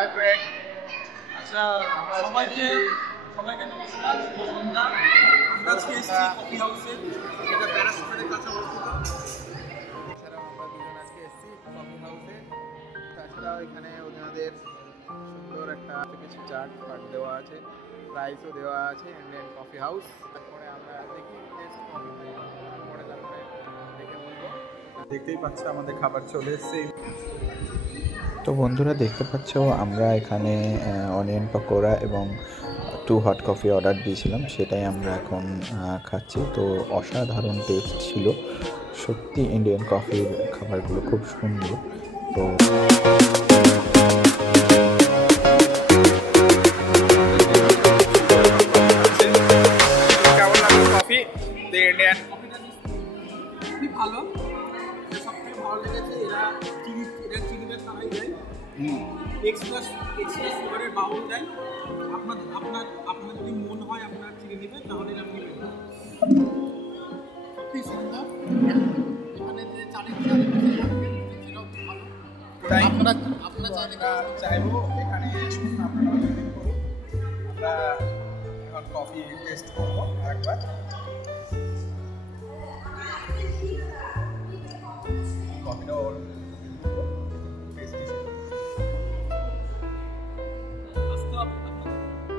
Hi friend. আচ্ছা, সবাইকে নমস্কার, শুভ সন্ধ্যা। আমরা আজকে এসেছি কফি হাউসে, এটা ব্যারাকপুরের কাছে অবস্থিত। এছাড়াও আমরা দুজন আজকে এসেছি কফি হাউসে। তাছাড়াও এখানে ওনাদের সুন্দর একটা কিছু চার্ট দেওয়া আছে, প্রাইসও দেওয়া আছে ইন্ডিয়ান কফি হাউস। তারপরে আমরা দেখি টেস্ট কফি তারপরে দেখে বলবো। দেখতেই পাচ্ছ আমাদের খাবার চলে এসেছে। তো বন্ধুরা দেখতে পাচ্ছ আমরা এখানে অনিয়ন পকোড়া এবং 2 হট কফি অর্ডার দিয়েছিলাম, সেটাই আমরা এখন খাচ্ছি। তো অসাধারণ টেস্ট ছিল, সত্যি ইন্ডিয়ান কফির খাবারগুলো খুব সুন্দর। তো কেমন লাগলো কফি? ইন্ডিয়ান কফিটা খুবই ভালো। সবথেকে ভালো লেগেছে এরা চিনিটা ছাড়াই দেয়, এক্সট্রা সুগারের বাউল দেয়। আপনার যদি মন হয় আপনার চিনি নেবেন, তাহলে আপনি নেবেন। সত্যি সুন্দর। এখানে যে তাই আপনারা চাইবো এখানে আসুন, আপনারা আমরা এখন কফি টেস্ট করবো একবার।